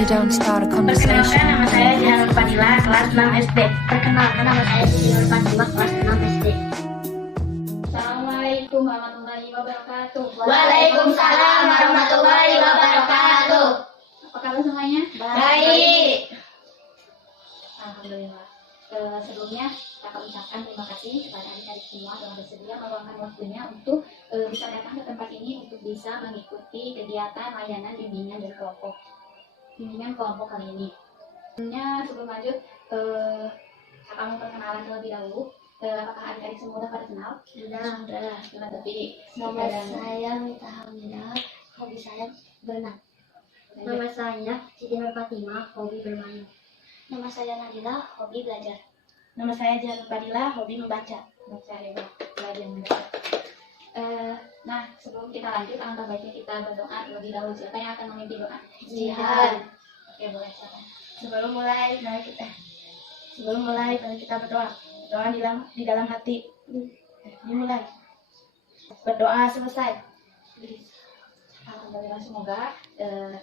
you don't start a conversation. Perkenalkan, nama saya Jihan Fadila, kelas 6 SD. Perkenalkan, nama saya Siti Fatimah, kelas 6 SD. Assalamualaikum warahmatullahi wabarakatuh. Waalaikumsalam warahmatullahi wabarakatuh. Apa kabar semuanya? Baik. Alhamdulillah. Sebelumnya saya ucapkan terima kasih kepada adik-adik semua telah bersedia meluangkan waktunya untuk bisa datang ke tempat ini untuk bisa mengikuti kegiatan layanan bimbingan dan kelompok kali ini. Sebelum lanjut, saya mau perkenalan terlebih dahulu. Apakah adik-adik semua udah pada kenal? Sudah. Tapi Nama saya Mita Hamidah, hobi saya berenang. Nama saya Siti Fatimah, hobi bermain. Nama saya Nadila, hobi belajar. nama saya Jihan Fadila, hobi membaca. Belajar membaca. Nah, sebelum kita lanjut, alangkah baiknya kita berdoa terlebih dahulu. Siapa yang akan memimpin doa? Jihan. Oke, boleh silakan. Sebelum mulai, mari kita berdoa. Doa di dalam hati. Dimulai. Berdoa selesai. Alhamdulillah, semoga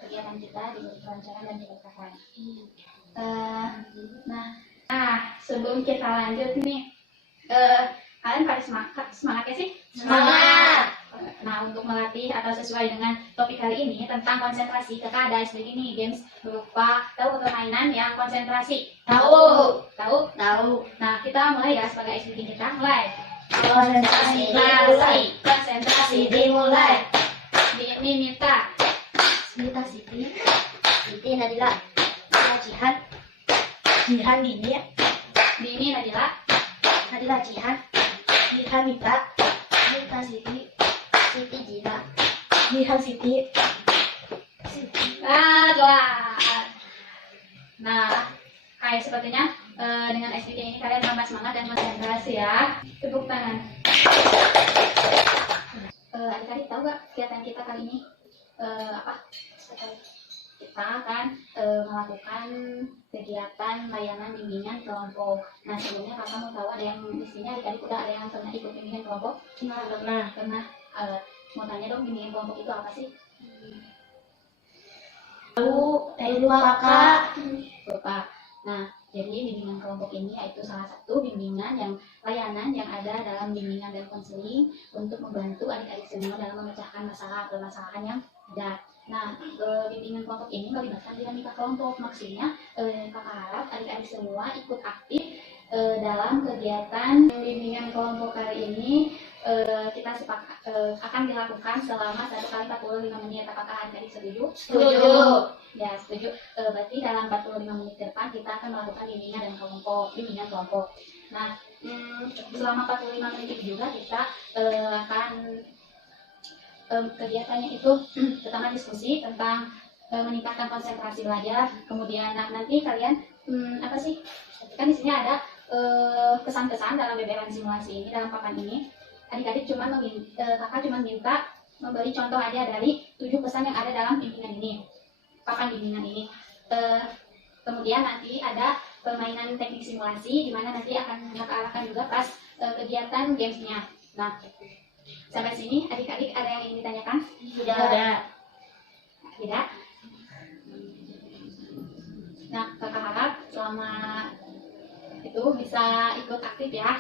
kegiatan kita diberi kelancaran dan keberkahan. Sebelum kita lanjut nih, kalian pada semangat ya sih? Semangat. Nah, untuk melatih atau sesuai dengan topik kali ini tentang konsentrasi, kita ada SPG nih, games berupa tahu permainan yang konsentrasi. Tahu. Nah, kita mulai ya sebagai SPG kita mulai. Konsentrasi dimulai. Ini Mita. Mita Siti Nadila. Jihan. Jihan Dini, Dini Nadila. Nadila Jihan. Jihan Mita, Mita Siti Jihan. Jihan Siti. Nah, kayak sepertinya dengan SPG ini kalian tambah semangat dan konsentrasi ya. Tepuk tangan. Adik-adik tahu gak kegiatan kita kali ini apa? Kita akan melakukan kegiatan layanan bimbingan kelompok. Nah, sebelumnya kakak mau tahu ada yang di sini adik-adik udah ada yang pernah ikut bimbingan kelompok? Pernah. Mau tanya dong, bimbingan kelompok itu apa sih? Lupa Kak. Lupa. Nah, jadi bimbingan kelompok ini yaitu salah satu bimbingan layanan yang ada dalam bimbingan dan konseling untuk membantu adik-adik semua dalam memecahkan permasalahan yang ada. Nah, bimbingan kelompok ini melibatkan dinamika kelompok. Maksudnya, kakak harap adik-adik semua ikut aktif dalam kegiatan bimbingan kelompok kali ini. Kita akan dilakukan selama 1 kali 45 menit. Apakah adik-adik setuju? Setuju. Ya, setuju. Berarti dalam 45 menit ke depan kita akan melakukan bimbingan kelompok. Nah, selama 45 menit itu juga kita akan kegiatannya itu pertama diskusi tentang meningkatkan konsentrasi belajar. Kemudian nanti kalian apa sih? Kan di sini ada pesan-pesan dalam beberan simulasi ini, dalam papan ini. Adik-adik kakak cuma minta memberi contoh aja dari 7 pesan yang ada dalam papan bimbingan ini. Kemudian nanti ada permainan teknik simulasi di mana nanti akan kakak arahkan juga pas kegiatan gamesnya. Nah, sampai sini adik-adik ada yang ingin ditanyakan? Tidak? Nah, kakak harap selama itu bisa ikut aktif ya.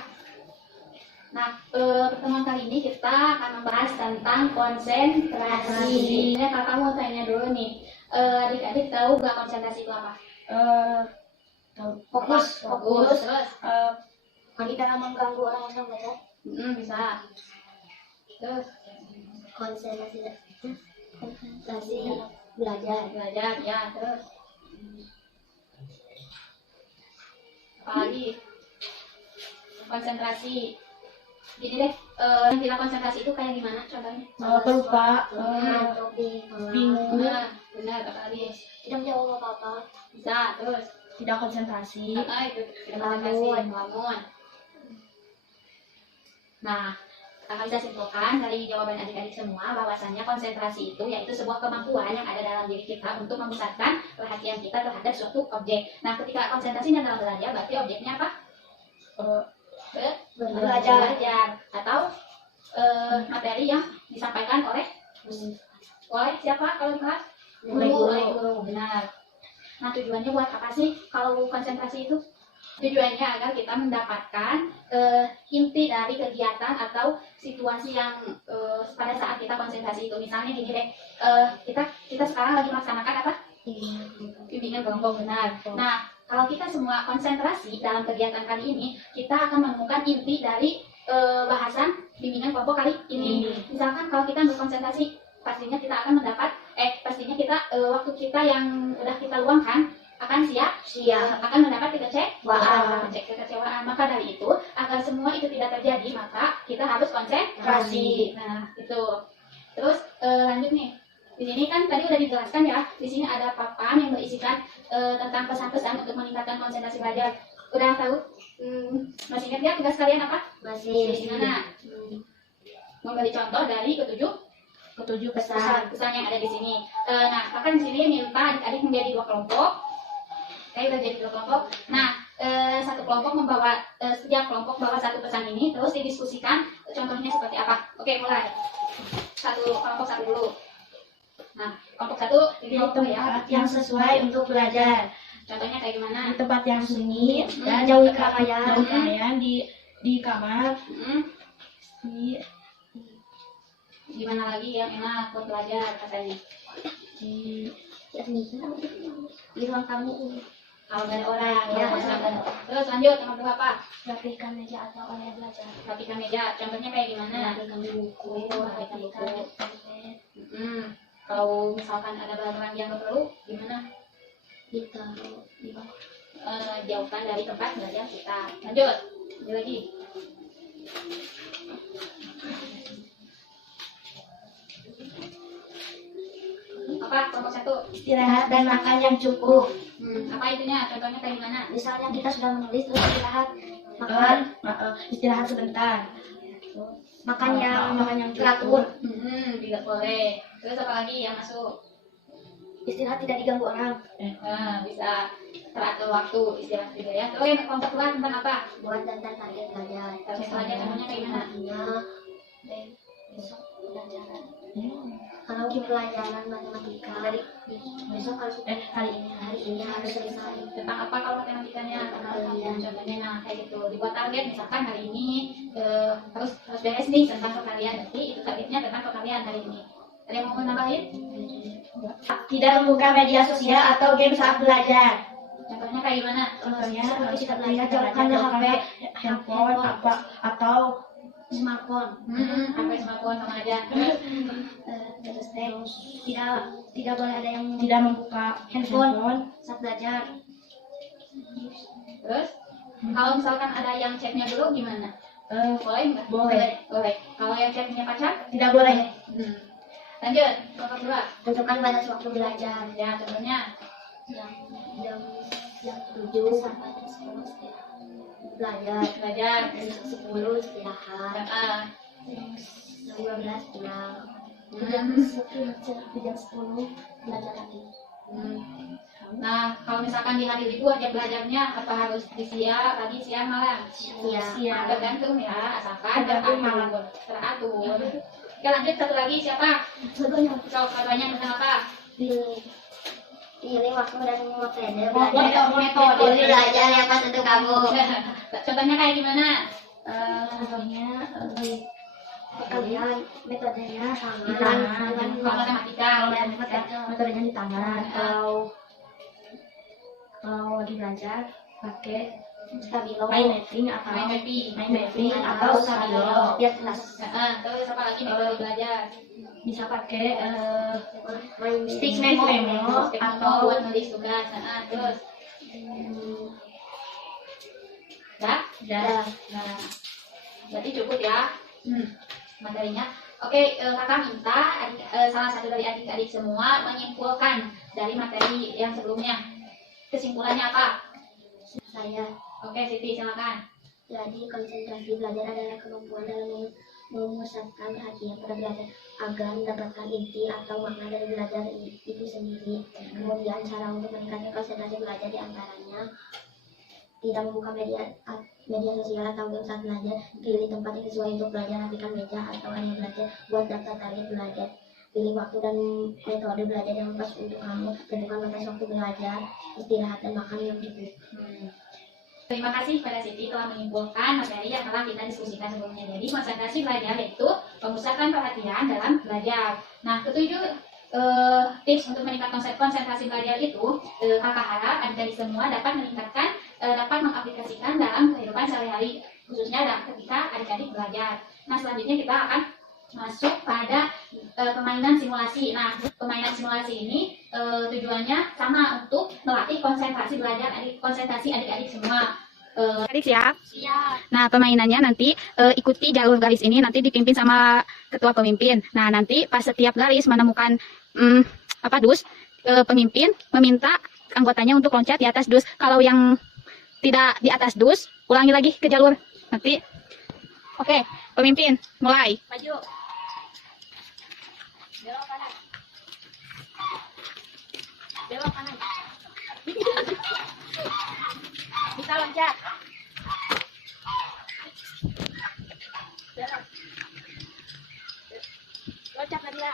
Nah, pertemuan kali ini kita akan membahas tentang konsentrasi. Ini kakak mau tanya dulu nih, adik-adik tahu gak konsentrasi itu apa? Fokus. Terus? Kita mengganggu orang yang belajar. Bisa. Terus? Konsentrasi belajar. Ya, terus? Apa lagi? Konsentrasi. Gini deh, yang tidak konsentrasi itu kayak gimana contohnya? Pelupa, bingung, Benar, apa lagi? tidak menjawab apa-apa. Bisa, terus? tidak konsentrasi, Itu tidak konsentrasi, ngelamun. Nah, kakak bisa simpulkan dari jawaban adik-adik semua bahwasannya konsentrasi itu yaitu sebuah kemampuan yang ada dalam diri kita untuk memusatkan perhatian kita terhadap suatu objek. Nah, ketika konsentrasinya dalam belajar, berarti objeknya apa? Belajar atau materi yang disampaikan oleh siapa kalau di kelas? Guru. Benar. Nah, tujuannya buat apa sih kalau konsentrasi itu? Tujuannya agar kita mendapatkan inti dari kegiatan atau situasi yang pada saat kita konsentrasi itu. Misalnya gini deh, kita sekarang lagi melaksanakan apa? Bimbingan kelompok, benar. Nah, kalau kita semua konsentrasi dalam kegiatan kali ini, kita akan menemukan inti dari bahasan bimbingan kelompok kali ini. Misalkan kalau kita berkonsentrasi, pastinya kita akan mendapat, pastinya kita waktu kita yang udah kita luangkan akan akan mendapat kekecewaan. Maka dari itu, agar semua itu tidak terjadi, maka kita harus konsentrasi. Nah, itu. Terus lanjut nih. Di sini kan tadi udah dijelaskan ya. Di sini ada papan yang berisikan tentang pesan-pesan untuk meningkatkan konsentrasi belajar. Udah tahu? Masih ingat ya tugas kalian apa? Masih. Di mana? Memberi contoh dari ketujuh pesan yang ada di sini. Nah, bahkan di sini minta adik-adik menjadi 2 kelompok. Udah jadi 2 kelompok. Nah, satu kelompok membawa setiap kelompok bawa 1 pesan ini, terus didiskusikan contohnya seperti apa. Oke, mulai. Kelompok satu dulu. Nah, kelompok 1 Di tempat yang sesuai untuk belajar, contohnya kayak gimana? di tempat yang sunyi dan jauhi keramaian. di kamar, Di mana lagi yang enak buat belajar katanya? di Di ruang tamu. Kalau nggak ada orang, Ya. Terus lanjut nomor 2 apa? Rapikan meja atau area belajar. Rapikan meja. Contohnya kayak gimana? Rapikan buku. Rapikan buku. Kalau misalkan ada barang yang nggak perlu, gimana? Ditaruh di bawah. Jauhkan dari tempat belajar kita. Lanjut. Ada lagi. Apa kelompok 1? istirahat dan makan yang cukup. Apa itunya? Contohnya kayak gimana? Misalnya kita sudah menulis terus istirahat, makan, Istirahat sebentar. makan yang cukup. teratur, Tidak boleh. Terus apa lagi yang masuk? istirahat tidak diganggu orang, Bisa teratur waktu istirahat juga ya. Oke, kelompok 2 tentang apa? buat daftar target belajar. Target belajar contohnya kayak gimana? Artinya besok pelajaran. Kalau pelajaran matematika besok harus hari ini harus selesai. Tentang apa kalau matematikanya? Contohnya nah kayak gitu. Dibuat target misalkan hari ini harus beres nih tentang perkalian. Jadi itu targetnya tentang perkalian hari ini. Ada yang mau nambahin? Tidak membuka media sosial atau game saat belajar. Contohnya kayak gimana? Contohnya Seperti kita belajar jauhkan jauhkan HP, handphone atau smartphone. HP smartphone sama aja. Terus tidak boleh ada yang tidak membuka handphone. saat belajar. Terus kalau misalkan ada yang chatnya dulu gimana? Boleh nggak? Boleh. Boleh. Kalau yang chat punya pacar? Tidak boleh. Lanjut, nomor 2. Tentukan batas waktu belajar Ya, contohnya jam 7 sampai jam 10 belajar, belajar. jam 10 istirahat, jam 12 pulang, jam 10 belajar lagi. Nah, kalau misalkan di hari libur aja belajarnya apa harus di siang, pagi, siang, malam? Siang. Tergantung ya, asalkan teratur. Oke, lanjut satu lagi siapa? Contohnya Contohnya tentang apa? pilih waktu dan metode Metode belajar yang pas untuk kamu. Contohnya kayak gimana? Contohnya Kalian metodenya sama dengan Kalau matematika, metodenya di tangan. Kalau lagi belajar pakai stabilo, main mapping atau stabilo. biar jelas. Terus apa lagi metode belajar? Bisa pakai Main stick memo. memo Atau buat nulis tugas. Terus ya? dan Nah, berarti cukup ya materinya. Oke, kakak minta salah satu dari adik-adik semua menyimpulkan dari materi yang sebelumnya. Kesimpulannya apa? Saya. Oke, Siti silakan. Jadi konsentrasi belajar adalah kemampuan dalam memusatkan perhatian pada belajar agar mendapatkan inti atau makna dari belajar itu sendiri. Kemudian cara untuk meningkatkan konsentrasi belajar diantaranya tidak membuka media sosial atau game saat belajar, pilih tempat yang sesuai untuk belajar, rapikan meja atau area belajar, buat daftar target belajar, pilih waktu dan metode belajar yang pas untuk kamu, tentukan batas waktu belajar, istirahat dan makan yang cukup. Terima kasih pada Siti telah menyimpulkan materi yang telah kita diskusikan sebelumnya. Jadi konsentrasi belajar yaitu pemusatan perhatian dalam belajar. Nah, ketujuh tips untuk meningkatkan konsentrasi belajar itu kakak harap adik-adik semua dapat meningkatkan, dapat mengaplikasikan dalam kehidupan sehari-hari, khususnya ketika adik-adik belajar. Nah, selanjutnya kita akan masuk pada permainan simulasi. Nah, permainan simulasi ini tujuannya sama untuk melatih konsentrasi belajar, konsentrasi adik-adik semua. Adik siap? Siap. Nah, permainannya nanti ikuti jalur garis ini, nanti dipimpin sama ketua pemimpin. Nah, nanti pas setiap garis menemukan dus, pemimpin meminta anggotanya untuk loncat di atas dus. Kalau yang tidak di atas dus, ulangi lagi ke jalur. Nanti, oke, pemimpin, mulai. Maju. Belok kanan. Belok kanan. Bisa loncat. Belok. Loncat Nadila.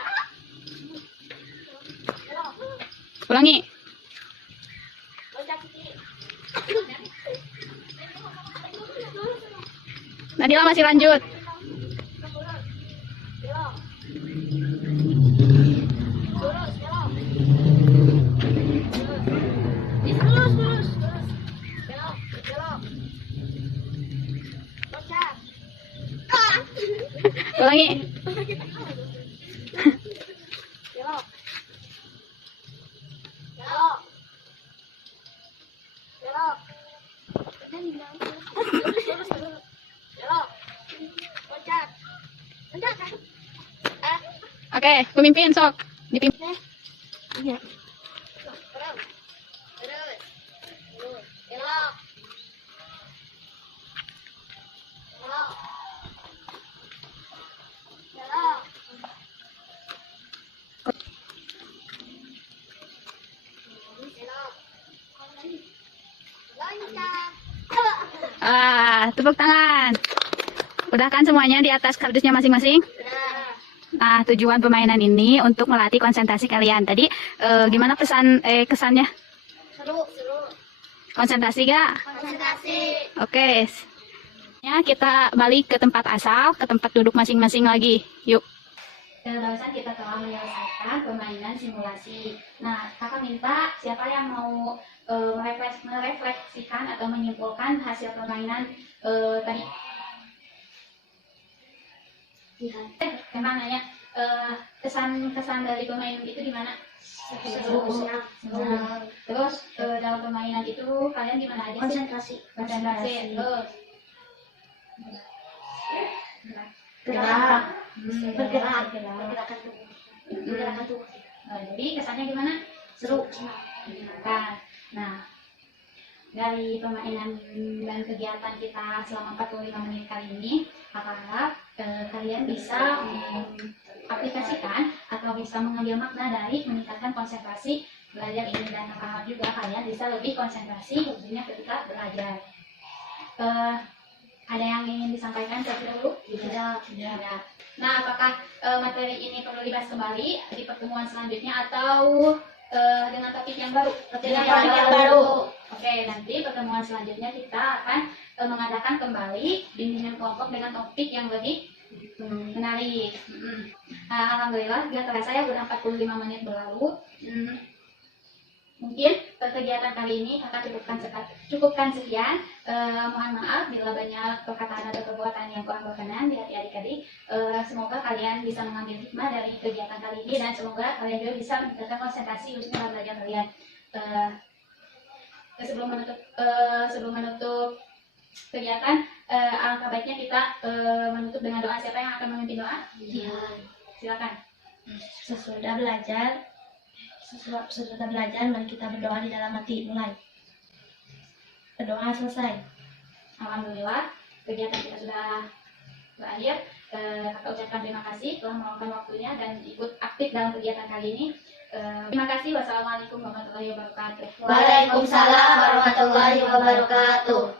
Belok. Ulangi. Loncat Siti. Nadila masih lanjut. Belok. Lurus, belok. Lurus. Belok. Loncat. Ulangi. Belok. Belok. Loncat. Oke, pemimpin sok dipimpin. Terus. Belok. Tepuk tangan. Udah kan semuanya di atas kardusnya masing-masing? Nah, tujuan permainan ini untuk melatih konsentrasi kalian. Tadi gimana kesannya? Seru. Konsentrasi gak? Konsentrasi. Oke. Ya, kita balik ke tempat asal, ke tempat duduk masing-masing lagi. Yuk. Barusan kita telah menyelesaikan permainan simulasi. Nah, kakak minta siapa yang mau merefleksikan atau menyimpulkan hasil permainan tadi. Memang nanya kesan dari permainan itu gimana? Seru. Terus dalam permainan itu kalian gimana aja sih? Konsentrasi. Terus Gerak. Bergerak. Gerakan tubuh. Jadi kesannya gimana? Seru. Nah, dari permainan dan kegiatan kita selama 45 menit kali ini, kakak harap kalian bisa aplikasikan atau bisa mengambil makna dari meningkatkan konsentrasi belajar ini, dan kakak harap juga kalian bisa lebih konsentrasi khususnya ketika belajar. Ada yang ingin disampaikan terlebih dahulu? Tidak. Nah, apakah materi ini perlu dibahas kembali di pertemuan selanjutnya atau dengan topik yang baru? Dengan topik yang baru. Oke, nanti pertemuan selanjutnya kita akan mengadakan kembali bimbingan kelompok dengan topik yang lebih menarik. Alhamdulillah, sudah terasa ya sudah 45 menit berlalu. Mungkin kegiatan kali ini kakak cukupkan sekian. Mohon maaf bila banyak perkataan atau perbuatan yang kurang berkenan di hati adik-adik. Semoga kalian bisa mengambil hikmah dari kegiatan kali ini, dan semoga kalian juga bisa meningkatkan konsentrasi khususnya dalam belajar kalian. Sebelum menutup kegiatan, alangkah baiknya kita menutup dengan doa. Siapa yang akan memimpin doa? Silakan. Sesudah belajar, mari kita berdoa di dalam hati. Mulai. Berdoa selesai. Alhamdulillah, kegiatan kita sudah berakhir. Kakak ucapkan terima kasih telah meluangkan waktunya dan ikut aktif dalam kegiatan kali ini. Terima kasih. Wassalamualaikum warahmatullahi wabarakatuh. Waalaikumsalam warahmatullahi wabarakatuh.